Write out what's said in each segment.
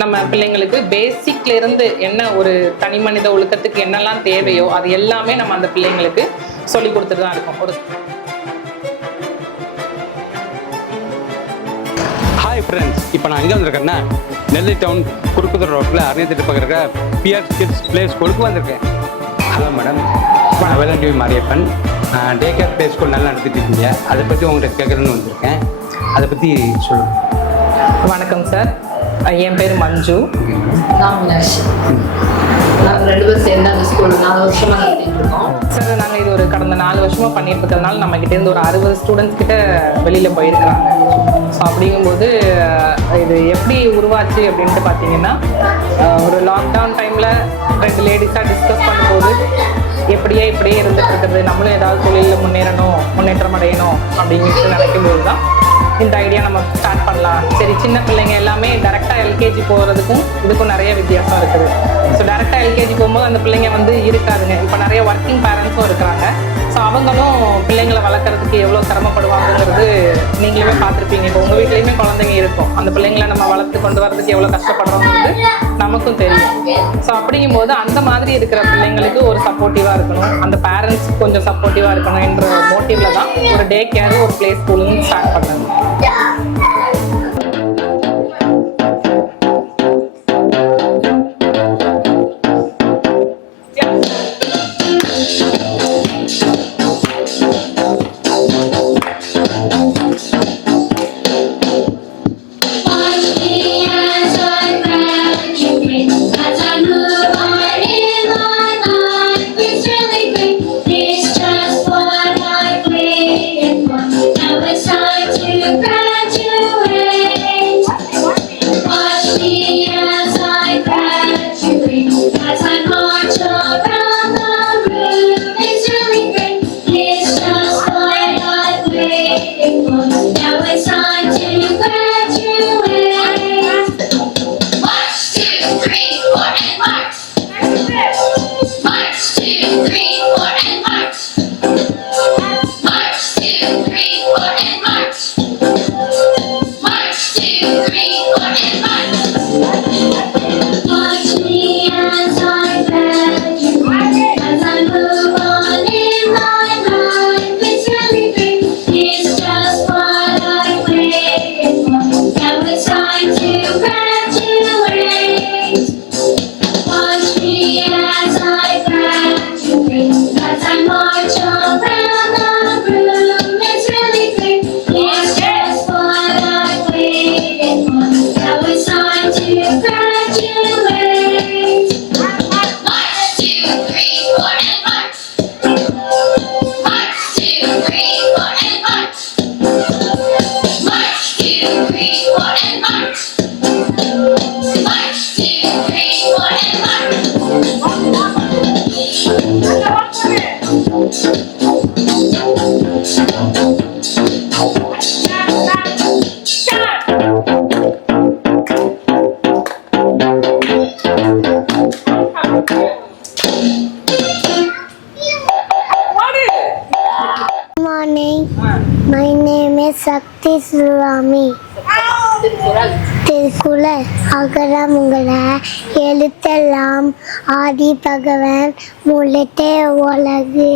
நம்ம பிள்ளைங்களுக்கு பேசிக்ல இருந்து என்ன ஒரு தனி மனித ஒழுக்கத்துக்கு என்னெல்லாம் தேவையோ அது எல்லாமே நம்ம அந்த பிள்ளைங்களுக்கு சொல்லி கொடுத்துட்டு தான் இருக்கோம். ஒரு ஹாய் ஃப்ரெண்ட்ஸ், இப்போ நான் எங்கே வந்திருக்கேன்னா நெல்லை டவுன் குறுக்குதுறை ரோட்டில் அரியத்திட்டு பக்கற பிஆர் கிட்ஸ் பிளே ஸ்கூலுக்கு வந்திருக்கேன். ஹலோ மேடம், நான் வேலண்டிவி Mariyappan. Day care play school நல்லா நடத்திட்டு இருக்கீங்க, அதை பற்றி உங்கள்கிட்ட கேட்குறேன்னு வந்திருக்கேன். அதை பற்றி சொல்லுங்கள். வணக்கம் சார், என் பேர் மஞ்சு. நான் மீனாட்சி. நாங்கள் 2 பேரும் சேர்ந்து அந்த ஸ்கூல் 4 வருஷமாக நடத்திட்டு இருக்கோம். சார், நாங்கள் இது ஒரு கடந்த 4 வருஷமாக பண்ணிட்டு இருக்கிறதுனால நம்ம கிட்டேருந்து ஒரு 60 ஸ்டூடெண்ட்ஸ் கிட்ட வெளியில் போயிருக்கிறாங்க. ஸோ அப்படிங்கும்போது இது எப்படி உருவாச்சு அப்படின்ட்டு பார்த்தீங்கன்னா, ஒரு லாக்டவுன் டைமில் 2 லேடிஸாக டிஸ்கஸ் பண்ணும்போது இப்படியே இருந்துட்டு இருக்கிறது, நம்மளும் ஏதாவது தொழிலில் முன்னேற்றம் அடையணும் அப்படின்ட்டு நினைக்கும்போது தான் இந்த ஐடியா நம்ம ஸ்டார்ட் பண்ணலாம். சரி, சின்ன பிள்ளைங்க எல்லாமே டேரெக்டாக எல்கேஜி போகிறதுக்கும் இதுக்கும் நிறைய வித்தியாசம் இருக்குது. ஸோ டேரெக்டாக எல்கேஜி போகும்போது அந்த பிள்ளைங்க இருக்காதுங்க. இப்போ நிறைய ஒர்க்கிங் பேரண்ட்ஸும் இருக்கிறாங்க. ஸோ அவங்களும் பிள்ளைங்களை வளர்க்குறதுக்கு எவ்வளோ சிரமப்படுவாங்கிறது நீங்களுமே பார்த்துருப்பீங்க. இப்போ உங்கள் வீட்லேயுமே குழந்தைங்க இருக்கும், அந்த பிள்ளைங்களை நம்ம வளர்த்து கொண்டு வரதுக்கு எவ்வளோ கஷ்டப்படுறோங்கிறது நமக்கும் தெரியும். ஸோ அப்படிங்கும்போது அந்த மாதிரி இருக்கிற பிள்ளைங்களுக்கு ஒரு சப்போர்ட்டிவாக இருக்கணும், அந்த பேரண்ட்ஸ் கொஞ்சம் சப்போர்ட்டிவாக இருக்கணும் என்ற மோட்டிவ்ல தான் ஒரு டே கேர், ஒரு பிளே ஸ்கூலுன்னு ஸ்டார்ட் பண்ணாங்க. My name is Sakti Surami. Thirukkural அகரமுங்கல எழுத்தெல்லாம் ஆதி பகவன் முளைத்தே உலகு.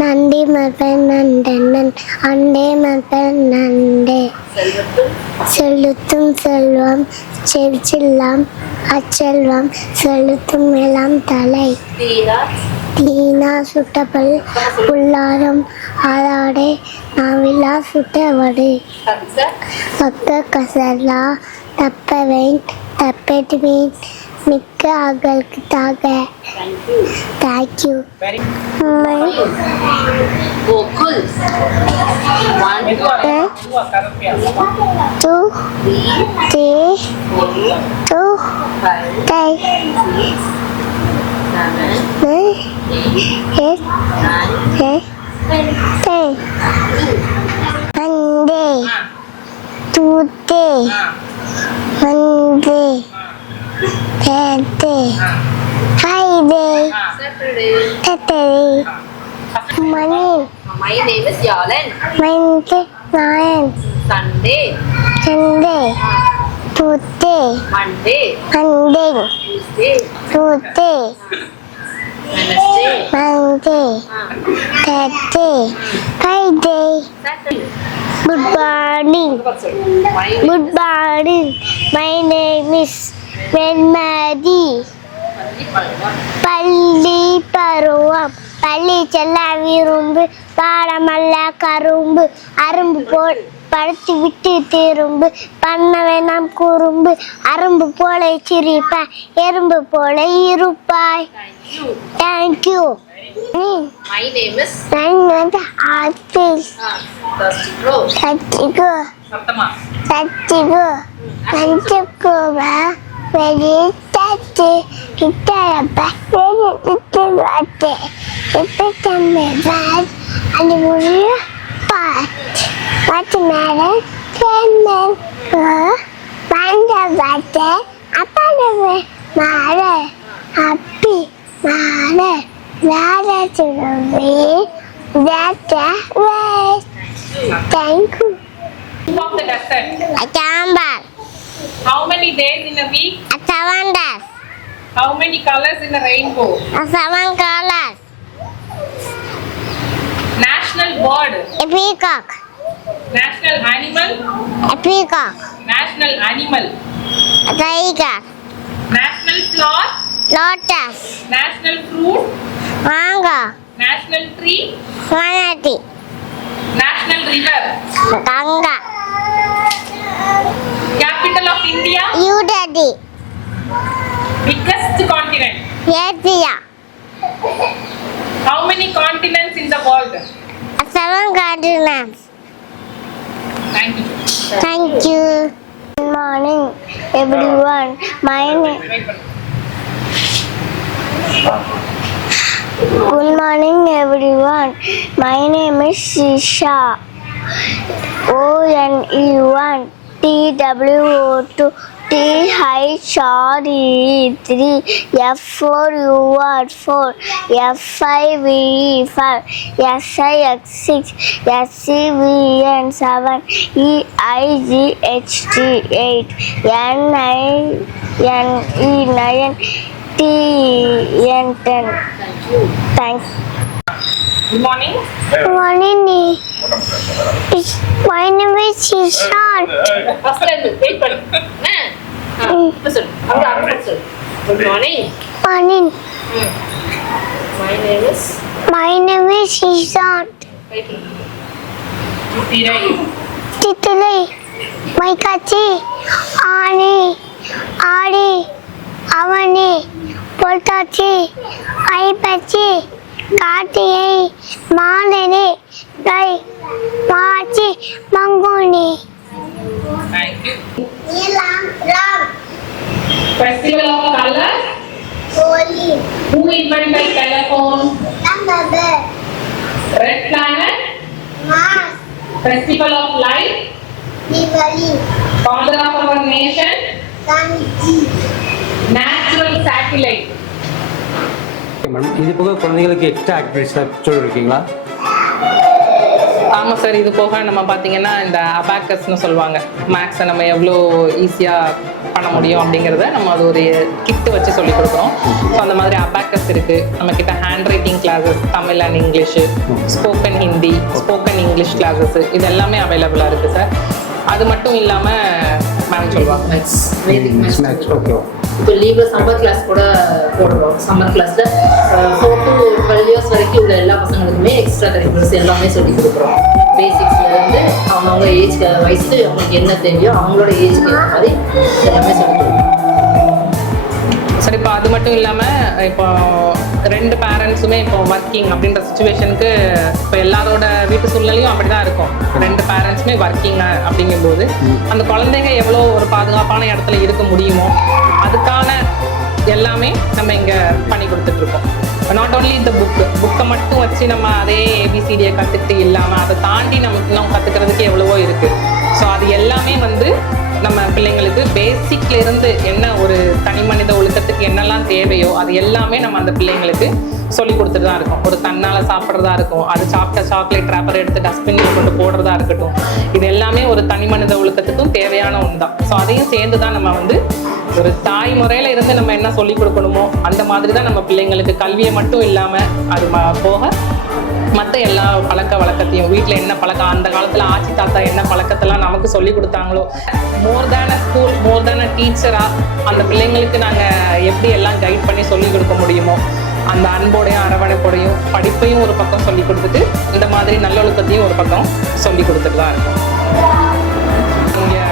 நன்றி மற்பன் நன்றன் அண்டே மற்பன் நண்டே. செலுத்தும் செல்வம் செவிச்செல்லாம் அச்செல்வம் செலுத்தும் எல்லாம் தலை. தீனா சுட்டபல் புல்லாரம் ஆளாடே நாவிலா சுட்டவடு. பக்க கசலா தப்பவேன் தப்பெட்டுவேன் மிக்க அகலுக்கு தாக. Thank you. Money. My name is Yalan. My name is Nayan. Sunday. Sunday. Tuesday. Monday, Monday, Tuesday, Tuesday, Wednesday, Monday, Thursday, Friday. Saturday. Good morning. Good morning. My name is Venmadi. பள்ளி பருவம் பள்ளி செல்ல விரும்பு பாடமல்ல கரும்பு அரும்பு போல் படுத்து விட்டு திரும்பு பண்ண வேணாம் குறும்பு அரும்பு போல சிரிப்பாய் எறும்பு போல இருப்பாய். தேங்க்யூ. My name is நான் வந்து ஆப்பிள் Thirstigo. சச்சிகு சத்தமா சச்சிகு நஞ்சுக்குவா வெறி தச்சு கிட்டப்பா வெறி திட்டு வாட்டு இப்போ தம்பி பாட் அது முடிய பாட் பாட்டு மேலே கேமன் பண்ட பாட்டு அப்பா மாறு அப்பி மாறு வேற சுடுவி Thank you. of the desert. Chamber. How many days in a week? 7 days. How many colors in a rainbow? 7 colors. National bird. A peacock. National animal. A peacock. National animal. A tiger. National flower. Lotus. National fruit. Mango. National tree. Manatee. National river. Ganga. Capital of India. New Delhi. Biggest continent. Asia. How many continents in the world? 7 continents. Thank you. Thank you. Good morning, everyone. My name. Good morning, everyone. My name is Shisha. ONE1 TWO2 THRE3 F4UR4 F5VE5 SIX6 SCVN7 EIGHT8 NINE9 TN10. Thanks. Good morning. Morning. My name is Shishan. First time, wait பண்ணு. Listen. Good morning. Morning. My name is My name is Shishan. Tirai. Titilai. My kachi. Ani. Adi. Avani. Poltachi. Aipachi. Kaatiyai. Maadani. Dai. Maachi. Mangoni. Thank you. Nilam. Ram. Festival of colors. Holi. Who invented telephone? Number. Red planet. Mars. Festival of light. Diwali. Father of our nation. Gandhi. Natural satellite. Madam இது போக குழந்தைகளுக்கு extra activities சொல்லியிருக்கீங்களா? ஆமாம் sir, இது போக நம்ம பார்த்தீங்கன்னா இந்த அபாக்கஸ்னு சொல்லுவாங்க, மேக்ஸை நம்ம எவ்வளோ ஈஸியாக பண்ண முடியும் அப்படிங்கிறத நம்ம அது ஒரு கிட்டு வச்சு சொல்லி கொடுக்குறோம். ஸோ அந்த மாதிரி அபாக்கஸ் இருக்குது நம்மக்கிட்ட. Hand writing classes, Tamil and English, spoken Hindi, spoken English classes, இது எல்லாமே அவைலபிளாக இருக்குது சார். அது மட்டும் இல்லாமல் மேம் சொல்லுவாங்க Vedic maths. ஓகே. இப்போ லீவ்ல சம்மர் கிளாஸ் கூட போடுறோம். சம்மர் கிளாஸ்ல 4 to 12 years வரைக்கும் உள்ள எல்லா பசங்களுக்குமே எக்ஸ்ட்ரா கரிக்குலர்ஸ் எல்லாமே சொல்லி கொடுக்குறோம். பேசிக்ஸ்ல இருந்து அவங்கவுங்க ஏஜ் வயசுக்கு அவங்களுக்கு என்ன தெரியும் அவங்களோட ஏஜ்க்கு ஏற்ற மாதிரி எல்லாமே சொல்லி கொடுக்குறோம். சார் இப்போ அது மட்டும் இல்லாமல் இப்போ 2 பேரண்ட்ஸுமே இப்போ ஒர்க்கிங் அப்படின்ற சுச்சுவேஷனுக்கு இப்போ எல்லாரோட வீட்டு சூழ்நிலையும் அப்படி தான் இருக்கும். 2 பேரண்ட்ஸுமே ஒர்க்கிங் அப்படிங்கும்போது அந்த குழந்தைங்க எவ்வளோ ஒரு பாதுகாப்பான இடத்துல இருக்க முடியுமோ அதுக்கான எல்லாமே நம்ம இங்கே பண்ணி கொடுத்துட்ருக்கோம். நாட் ஓன்லி இந்த புக்கை மட்டும் வச்சு நம்ம அதே ஏபிசிடியை கற்றுக்கிட்டு இல்லாமல் அதை தாண்டி நமக்கு இன்னும் கற்றுக்கிறதுக்கு எவ்வளவோ இருக்குது. ஸோ அது எல்லாமே வந்து நம்ம பிள்ளைங்களுக்கு பேசிக்ல இருந்து என்ன ஒரு தனி மனித ஒழுக்கத்துக்கு என்னெல்லாம் தேவையோ அது எல்லாமே நம்ம அந்த பிள்ளைங்களுக்கு சொல்லி கொடுத்துட்டு தான் இருக்கோம். ஒரு தன்னால் சாப்பிட்றதா இருக்கும், அது சாப்பிட்ட சாக்லேட் ரேப்பர் எடுத்து டஸ்ட்பின்ல கொண்டு போடுறதா இருக்கட்டும், இது எல்லாமே ஒரு தனி மனித ஒழுக்கத்துக்கும் தேவையான ஒன்று தான். ஸோ அதையும் சேர்ந்து தான் நம்ம வந்து ஒரு தாய் முறையில இருந்து நம்ம என்ன சொல்லி கொடுக்கணுமோ அந்த மாதிரி தான் நம்ம பிள்ளைங்களுக்கு கல்வியை மட்டும் இல்லாமல் அது போக மற்ற எல்லா பழக்க வழக்கத்தையும் வீட்டில் என்ன பழக்கம் அந்த காலத்தில் ஆச்சி தாத்தா என்ன பழக்கத்தெல்லாம் நமக்கு சொல்லி கொடுத்தாங்களோ, மோர் தேன் அ ஸ்கூல், மோர் தேன் அ டீச்சராக அந்த பிள்ளைங்களுக்கு நாங்கள் எப்படி எல்லாம் கைட் பண்ணி சொல்லி கொடுக்க முடியுமோ அந்த அன்போடையும் அரவணைப்போடையும் படிப்பையும் ஒரு பக்கம் சொல்லி கொடுத்துட்டு இந்த மாதிரி நல்லொழுக்கத்தையும் ஒரு பக்கம் சொல்லி கொடுத்துட்டு தான் இருக்கோம். இங்கே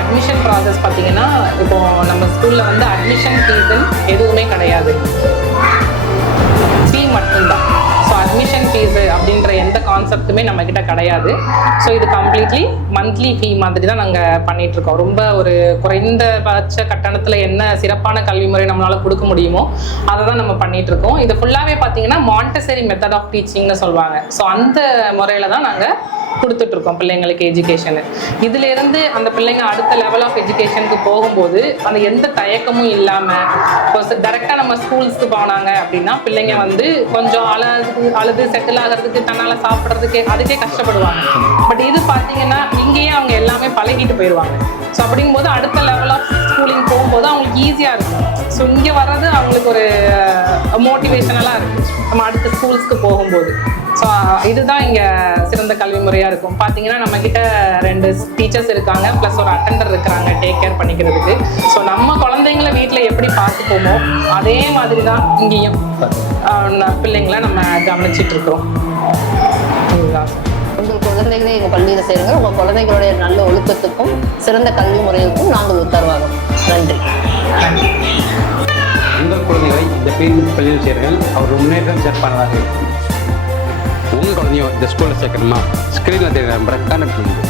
அட்மிஷன் ப்ராசஸ் பார்த்தீங்கன்னா இப்போ நம்ம ஸ்கூலில் வந்து அட்மிஷன் ஃபீஸுன்னு எதுவுமே கிடையாது, ஃபீ மட்டும்தான். ஸோ அட்மிஷன் ஃபீஸு அப்படின்ற எந்த கான்செப்ட்டுமே நம்மக்கிட்ட கிடையாது. ஸோ இது கம்ப்ளீட்லி மந்த்லி ஃபீ மாதிரி தான் நாங்கள் பண்ணிகிட்ருக்கோம். ரொம்ப ஒரு குறைந்தபட்ச கட்டணத்தில் என்ன சிறப்பான கல்வி முறை நம்மளால் கொடுக்க முடியுமோ அதை தான் நம்ம பண்ணிகிட்ருக்கோம். இது ஃபுல்லாகவே பார்த்தீங்கன்னா மாண்டசரி மெத்தட் ஆஃப் டீச்சிங்னு சொல்லுவாங்க. ஸோ அந்த முறையில் தான் நாங்கள் கொடுத்துட்ருக்கோம் பிள்ளைங்களுக்கு எஜுகேஷனு. இதிலேருந்து அந்த பிள்ளைங்க அடுத்த லெவல் ஆஃப் எஜுகேஷனுக்கு போகும்போது அந்த எந்த தயக்கமும் இல்லாமல் இப்போ டேரெக்டாக நம்ம ஸ்கூல்ஸ்க்கு போனாங்க அப்படின்னா பிள்ளைங்க வந்து கொஞ்சம் அழுது செட்டில் ஆகிறதுக்கு தன்னால் சாப்பிட்றதுக்கு அதுக்கே கஷ்டப்படுவாங்க. பட் இது பார்த்தீங்கன்னா இங்கேயே அவங்க எல்லாமே பழகிட்டு போயிடுவாங்க. ஸோ அப்படிங்கும்போது அடுத்த லெவல் ஆஃப் ஸ்கூலிங் போகும்போது அவங்களுக்கு ஈஸியாக இருக்கும். ஸோ இங்கே வர்றது அவங்களுக்கு ஒரு மோட்டிவேஷனலாக இருக்கும் நம்ம அடுத்த ஸ்கூல்ஸ்க்கு போகும்போது. ஸோ இதுதான் இங்கே சிறந்த கல்வி முறையாக இருக்கும். பார்த்தீங்கன்னா நம்மக்கிட்ட 2 டீச்சர்ஸ் இருக்காங்க, ப்ளஸ் ஒரு அட்டெண்டர் இருக்கிறாங்க டேக் கேர் பண்ணிக்கிறதுக்கு. ஸோ நம்ம குழந்தைங்கள வீட்டில் எப்படி பார்த்துப்போமோ அதே மாதிரி தான் இங்கேயும் பிள்ளைங்களை நம்ம கவனிச்சிட்டு இருக்கிறோம். இதுதான் உங்கள் குழந்தைகளை எங்கள் பள்ளியில் சேருங்க. உங்கள் குழந்தைகளுடைய நல்ல ஒழுக்கத்துக்கும் சிறந்த கல்வி முறைகளுக்கும் நாங்கள் உத்தரவாதம். நன்றி. உங்கள் குழந்தைகளை இந்த பள்ளியில் சேருங்கள், அவர் முன்னேற்றம் சிறப்பானதாக இருக்கும். உங்கள் குழந்தையும் இந்த ஸ்கூலில் சேர்க்கணுமா? ஸ்க்ரீனில் தெரியுற நம்பரை கான்டாக்ட் பண்ணுங்கள்.